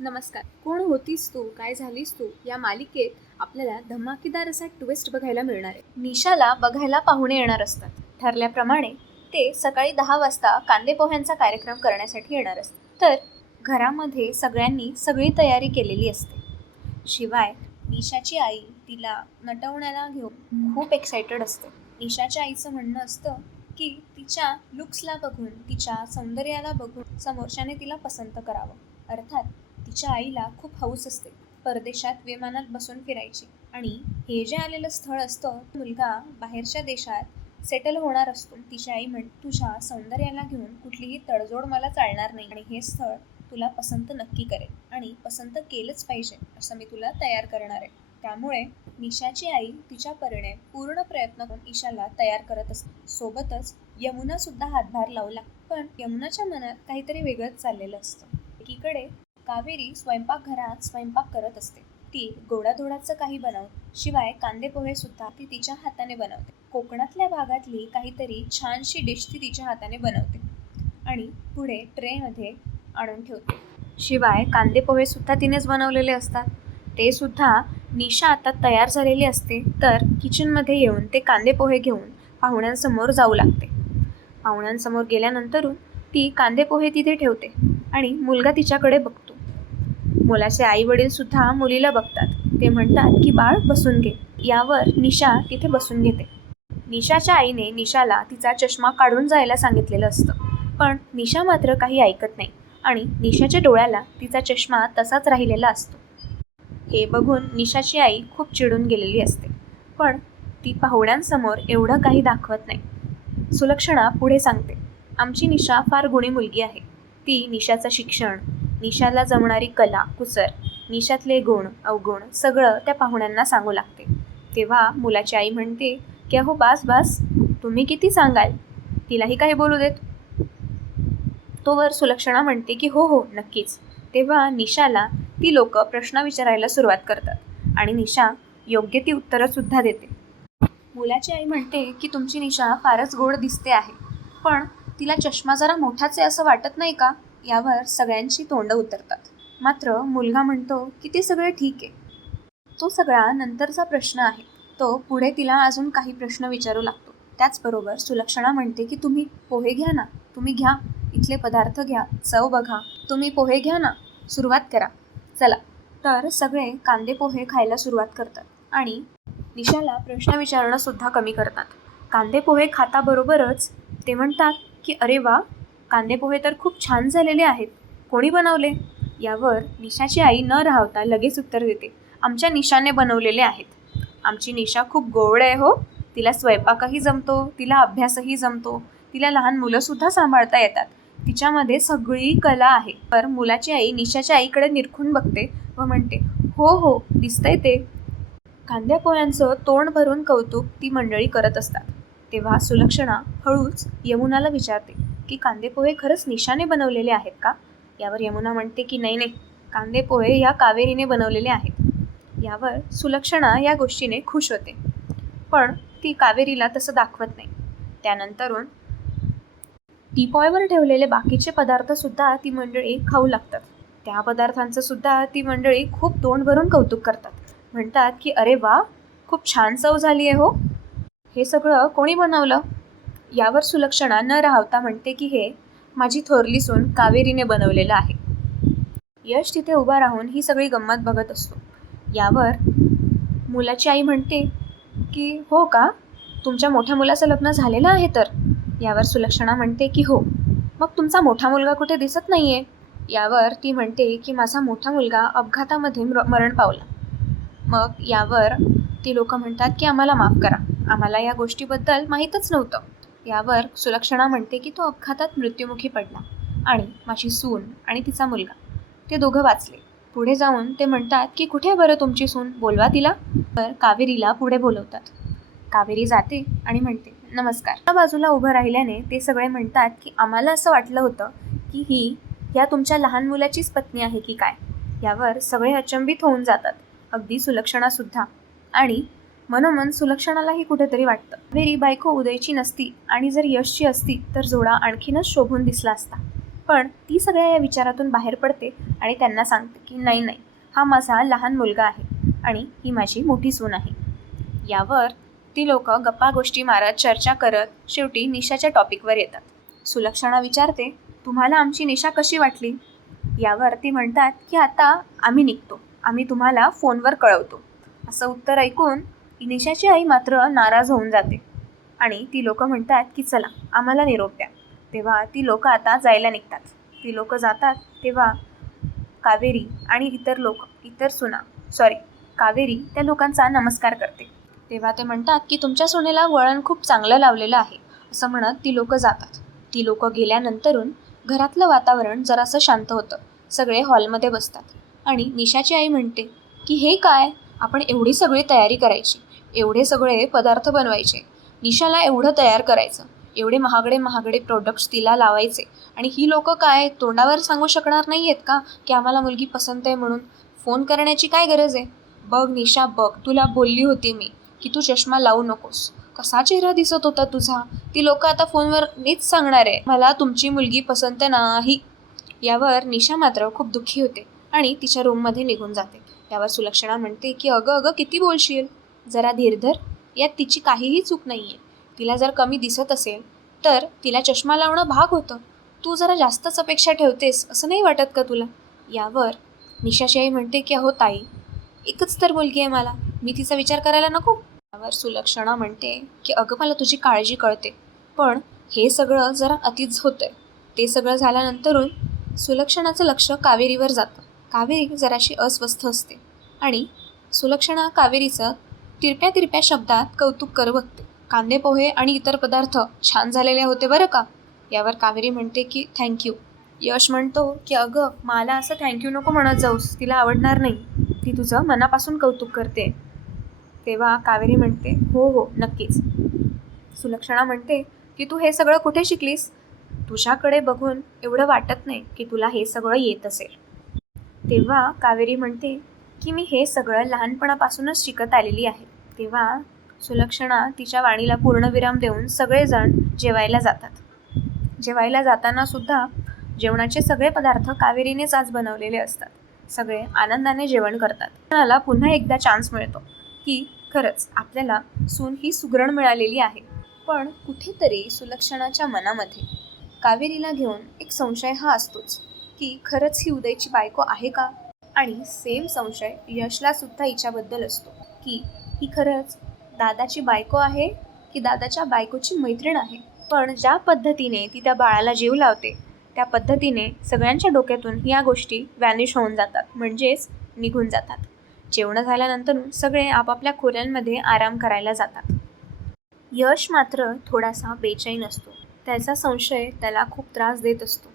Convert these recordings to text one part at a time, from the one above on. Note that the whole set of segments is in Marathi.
नमस्कार. कोण होतीस तू? काय झालीस तू? या मालिकेत आपल्याला धमाकेदार असा ट्विस्ट बघायला मिळणार आहे. निशाला बघायला पाहुणे येणार असतात. ठरल्याप्रमाणे ते सकाळी दहा वाजता कांदे पोह्यांचा कार्यक्रम करण्यासाठी येणार असतात. तर घरामध्ये सगळ्यांनी सगळी तयारी केलेली असते. शिवाय निशाची आई तिला नटवण्याला घेऊन खूप एक्सायटेड असते. निशाच्या आईचं म्हणणं असतं की तिच्या लुक्सला बघून तिच्या सौंदर्याला बघून समोरच्याने तिला पसंत करावं. अर्थात तिच्या आईला खूप हौस असते. परदेशात विमानात बसून फिरायची. आणि हे जे आलेलं स्थळ असतं मुलगा बाहेरच्या देशात सेटल होणार असतो. तिची आई म्हण तुझ्या सौंदर्याला घेऊन कुठलीही तडजोड मला चालणार नाही. आणि हे स्थळ तुला पसंत नक्की करेल. आणि पसंत केलंच पाहिजे असं मी तुला तयार करणार आहे. त्यामुळे निशाची आई तिच्या परीने पूर्ण प्रयत्न करून ईशाला तयार करत असते. सोबतच यमुना सुद्धा हातभार लावला. पण यमुनाच्या मनात काहीतरी वेगळंच चाललेलं असतं. एकीकडे कावेरी स्वयंपाकघरात स्वयंपाक करत असते. ती गोडाधोडाचं काही बनव शिवाय कांदे पोहे सुद्धा ती तिच्या हाताने बनवते. कोकणातल्या भागातली काहीतरी छानशी डिश ती तिच्या हाताने बनवते आणि पुढे ट्रेमध्ये आणून ठेवते. शिवाय कांदे पोहे सुद्धा तिनेच बनवलेले असतात. ते सुद्धा निशा आता तयार झालेली असते तर किचनमध्ये येऊन ते कांदे पोहे घेऊन पाहुण्यांसमोर जाऊ लागते. पाहुण्यांसमोर गेल्यानंतरून ती कांदे पोहे तिथे ठेवते आणि मुलगा तिच्याकडे बघतो. मुलाचे आई वडील सुद्धा मुलीला बघतात. ते म्हणतात की बाळ बसून घे. यावर निशा तिथे बसून घेते. निशाच्या आईने निशाला तिचा चष्मा काढून जायला सांगितलेलं असतं. पण निशा मात्र काही ऐकत नाही आणि निशाच्या डोळ्याला तिचा चष्मा तसाच राहिलेला असतो. हे बघून निशाची आई खूप चिडून गेलेली असते. पण ती पाहुण्यांसमोर एवढं काही दाखवत नाही. सुलक्षणा पुढे सांगते. आमची निशा फार गुणी मुलगी आहे. ती निशाचं शिक्षण निशाला जमणारी कला कुसर निशातले गुण अवगुण सगळं त्या पाहुण्यांना सांगू लागते. तेव्हा मुलाची आई म्हणते की अहो बास बास? तुम्ही किती सांगाल? तिलाही काही बोलू देत. तोवर सुलक्षणा म्हणते की हो हो नक्कीच. तेव्हा निशाला ती लोक प्रश्न विचारायला सुरुवात करतात आणि निशा योग्य ती उत्तरंसुद्धा देते. मुलाची आई म्हणते की तुमची निशा फारच गोड दिसते आहे पण तिला चष्मा जरा मोठाच आहे असं वाटत नाही का? यावर सगळ्यांची तोंडं उतरतात. मात्र मुलगा म्हणतो की ते सगळं ठीक आहे. तो सगळा नंतरचा प्रश्न आहे. तो पुढे तिला अजून काही प्रश्न विचारू लागतो. त्याचबरोबर सुलक्षणा म्हणते की तुम्ही पोहे घ्या ना. तुम्ही घ्या. इथले पदार्थ घ्या. चव बघा. तुम्ही पोहे घ्या ना. सुरुवात करा. चला. तर सगळे कांदे पोहे खायला सुरुवात करतात आणि निशाला प्रश्न विचारणं सुद्धा कमी करतात. कांदे पोहे खाताबरोबरच ते म्हणतात की अरे वा! कांदे पोहे तर खूप छान झालेले आहेत. कोणी बनवले? यावर निशाची आई न राहता लगेच उत्तर देते. आमच्या निशाने बनवलेले आहेत. आमची निशा खूप गोड आहे हो. तिला स्वयंपाकही जमतो तिला अभ्यासही जमतो. तिला लहान मुलंसुद्धा सांभाळता येतात. तिच्यामध्ये सगळी कला आहे. तर मुलाची आई निशाच्या आईकडे निरखून बघते व म्हणते हो हो दिसतंय ते. कांद्या पोह्यांचं तोंड भरून कौतुक ती मंडळी करत असतात. तेव्हा सुलक्षणा हळूच यमुनाला विचारते की कांदे पोहे खरंच निशाने बनवलेले आहेत का? यावर यमुना म्हणते की नाही नाही. कांदे पोहे ह्या कावेरीने बनवलेले आहेत. यावर सुलक्षणा या गोष्टीने खुश होते. पण ती कावेरीला तसं दाखवत नाही. त्यानंतरून टीपॉयवर ठेवलेले बाकीचे पदार्थसुद्धा ती मंडळी खाऊ लागतात. त्या पदार्थांचं सुद्धा ती मंडळी खूप तोंड भरून कौतुक करतात. म्हणतात की अरे वा! खूप छान चव झाली आहे हो. हे सगळं कोणी बनवलं? यावर सुलक्षणा न राहता म्हणते की हे माझी थोरली सून कावेरीने बनवलेलं आहे. यश तिथे उभा राहून ही सगळी गंमत बघत असतो. यावर मुलाची आई म्हणते की हो का? तुमच्या मोठ्या मुलाचं लग्न झालेलं आहे तर? यावर सुलक्षणा म्हणते की हो. मग तुमचा मोठा मुलगा कुठे दिसत नाही आहे यावर ती म्हणते की माझा मोठा मुलगा अपघातामध्ये मरण पावला. मग यावर ती लोकं म्हणतात की आम्हाला माफ करा. आम्हाला या गोष्टीबद्दल माहीतच नव्हतं. यावर सुलक्षणा म्हणते की तो अपघातात मृत्युमुखी पडला आणि माझी सून आणि तिचा मुलगा. ते दोघं वाचले. पुढे जाऊन ते म्हणतात की कुठे बरं तुमची सून? बोलवा तिला. तर कावेरीला पुढे बोलवतात. कावेरी जाते आणि म्हणते नमस्कार. त्या बाजूला उभं राहिल्याने ते सगळे म्हणतात की आम्हाला असं वाटलं होतं की ही या तुमच्या लहान मुलाचीच पत्नी आहे की काय? यावर सगळे अचंबित होऊन जातात. अगदी सुलक्षणासुद्धा. आणि मनोमन सुलक्षणालाही कुठेतरी वाटतं. कावेरी बायको उदयची नसती आणि जर यशची असती तर जोडा आणखीनच शोभून दिसला असता. पण ती सगळ्या या विचारातून बाहेर पडते आणि त्यांना सांगते की नाही नाही हा माझा लहान मुलगा आहे आणि ही माझी मोठी सून आहे. यावर ती लोक गप्पा गोष्टी मारत चर्चा करत शेवटी निशाच्या टॉपिकवर येतात. सुलक्षणा विचारते तुम्हाला आमची निशा कशी वाटली? यावर ती म्हणतात की आता आम्ही निघतो. आम्ही तुम्हाला फोनवर कळवतो. असं उत्तर ऐकून निशाची आई मात्र नाराज होऊन जाते. आणि ती लोकं म्हणतात की चला आम्हाला निरोप द्या. तेव्हा ती लोकं आता जायला निघतात. ती लोकं जातात तेव्हा कावेरी आणि इतर लोक इतर सुना सॉरी कावेरी त्या लोकांचा नमस्कार करते. तेव्हा ते म्हणतात की तुमच्या सुनेला वळण खूप चांगलं लावलेलं आहे असं म्हणत ती लोकं जातात. ती लोकं गेल्यानंतरून घरातलं वातावरण जरासं शांत होतं. सगळे हॉलमध्ये बसतात. आणि निशाची आई म्हणते की हे काय? आपण एवढी सगळी तयारी करायची. एवढे सगळे पदार्थ बनवायचे. निशाला एवढं तयार करायचं. एवढे महागडे महागडे प्रोडक्ट्स तिला लावायचे. आणि ही लोक काय तोंडावर सांगू शकणार नाही आहेत का की आम्हाला मुलगी पसंत आहे म्हणून? फोन करण्याची काय गरज आहे? बघ निशा बघ. तुला बोलली होती मी की तू चष्मा लावू नकोस. कसा चेहरा दिसत होता तुझा? ती लोक आता फोनवर मीच सांगणार आहे. मला तुमची मुलगी पसंत नाही. यावर निशा मात्र खूप दुःखी होते आणि तिच्या रूममध्ये निघून जाते. यावर सुलक्षणा म्हणते की अगं अगं किती बोलशील? जरा धीरधर यात तिची काहीही चूक नाही आहे तिला जर कमी दिसत असेल तर तिला चष्मा लावणं भाग होतं. तू जरा जास्तच अपेक्षा ठेवतेस असं नाही वाटत का तुला? यावर निशाची आई म्हणते की अहो ताई एकच तर मुलगी आहे मला. मी तिचा विचार करायला नको. यावर सुलक्षणा म्हणते की अगं मला तुझी काळजी कळते. पण हे सगळं जरा अतिच होतंय. ते सगळं झाल्यानंतरून सुलक्षणाचं लक्ष कावेरीवर जातं. कावेरी जराशी अस्वस्थ असते. आणि सुलक्षणा कावेरीचं तिरप्या तिरप्या शब्दात कौतुक कर बघते कांदे पोहे आणि इतर पदार्थ छान झालेले होते बरं का? यावर कावेरी म्हणते की थँक्यू यश म्हणतो की अगं मला असं थँक्यू नको म्हणत जाऊस. तिला आवडणार नाही. ती तुझं मनापासून कौतुक करते. तेव्हा कावेरी म्हणते हो हो नक्कीच. सुलक्षणा म्हणते की तू हे सगळं कुठे शिकलीस? तुझ्याकडे बघून एवढं वाटत नाही की तुला हे सगळं येत असेल. तेव्हा कावेरी म्हणते की मी हे सगळं लहानपणापासूनच शिकत आलेली आहे. तेव्हा सुलक्षणा तिच्या वाणीला पूर्णविराम देऊन सगळेजण जेवायला जातात. जेवायला जाताना सुद्धा जेवणाचे सगळे पदार्थ कावेरीनेच आज बनवलेले असतात. सगळे आनंदाने जेवण करतात. मला पुन्हा एकदा चान्स मिळतो की खरंच आपल्याला सून ही सुगरण मिळालेली आहे. पण कुठेतरी सुलक्षणाच्या मनामध्ये कावेरीला घेऊन एक संशय हा असतोच की खरंच ही उदयची बायको आहे का? आणि सेम संशय यशला सुद्धा हिच्याबद्दल असतो की ही खरंच दादाची बायको आहे की दादाच्या बायकोची मैत्रीण आहे. पण ज्या पद्धतीने ती त्या बाळाला जीव लावते त्या पद्धतीने सगळ्यांच्या डोक्यातून या गोष्टी व्हॅनिश होऊन जातात म्हणजेच निघून जातात. जेवणं झाल्यानंतर सगळे आपापल्या खोल्यांमध्ये आराम करायला जातात. यश मात्र थोडासा बेचैन असतो. त्याचा संशय त्याला खूप त्रास देत असतो.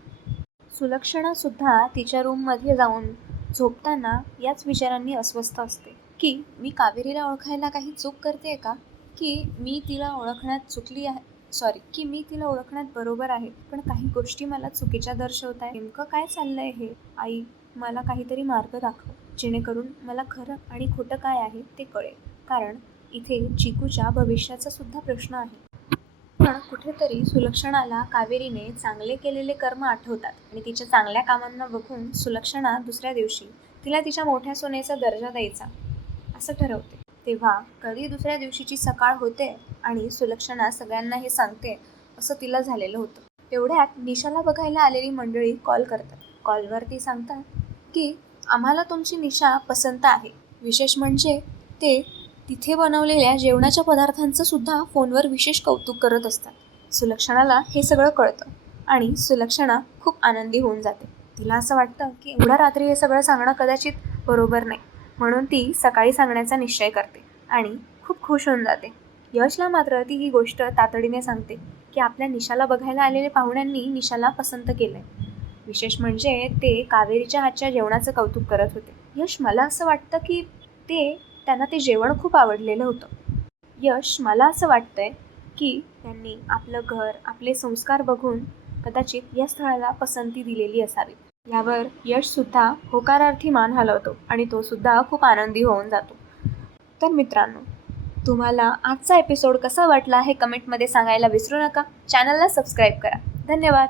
सुलक्षणासुद्धा तिच्या रूममध्ये जाऊन झोपताना याच विचारांनी अस्वस्थ असते. की मी कावेरीला ओळखायला काही चूक करते का? की मी तिला ओळखण्यात चुकली आहे? सॉरी की मी तिला ओळखण्यात बरोबर आहे पण काही गोष्टी मला चुकीच्या दर्शवत आहे नेमकं काय चाललंय हे? आई मला काहीतरी मार्ग दाखव जेणेकरून मला खरं आणि खोटं काय आहे ते कळेल. कारण इथे चिकूच्या भविष्याचा सुद्धा प्रश्न आहे. पण कुठेतरी सुलक्षणाला कावेरीने चांगले केलेले कर्म आठवतात आणि तिच्या चांगल्या कामांना बघून सुलक्षणा दुसऱ्या दिवशी तिला तिच्या मोठ्या सोन्याचा दर्जा द्यायचा. असं ठरवते. तेव्हा कधी दुसऱ्या दिवशीची सकाळ होते आणि सुलक्षणा सगळ्यांना हे सांगते असं तिला झालेलं होतं. तेवढ्यात निशाला बघायला आलेली मंडळी कॉल करतात. कॉलवरती सांगतात की आम्हाला तुमची निशा पसंत आहे. विशेष म्हणजे ते तिथे बनवलेल्या जेवणाच्या पदार्थांचं सुद्धा फोनवर विशेष कौतुक करत असतात. सुलक्षणाला हे सगळं कळतं आणि सुलक्षणा खूप आनंदी होऊन जाते. तिला असं वाटतं की एवढ्या रात्री हे सगळं सांगणं कदाचित बरोबर नाही. म्हणून ती सकाळी सांगण्याचा निश्चय करते आणि खूप खुश होऊन जाते. यशला मात्र ती ही गोष्ट तातडीने सांगते की आपल्या निशाला बघायला आलेले पाहुण्यांनी निशाला पसंत केलंय. विशेष म्हणजे ते कावेरीच्या हातच्या जेवणाचं कौतुक करत होते. यश मला असं वाटतं की ते त्यांना ते जेवण खूप आवडलेलं होतं. यश मला असं वाटतंय की त्यांनी आपलं घर आपले संस्कार बघून कदाचित या स्थळाला पसंती दिलेली असावी. यावर यशसुद्धा होकारार्थी मान हलवतो आणि तो सुद्धा खूप आनंदी होऊन जातो. तर मित्रांनो तुम्हाला आजचा एपिसोड कसा वाटला हे कमेंटमध्ये सांगायला विसरू नका. चॅनलला सबस्क्राईब करा. धन्यवाद.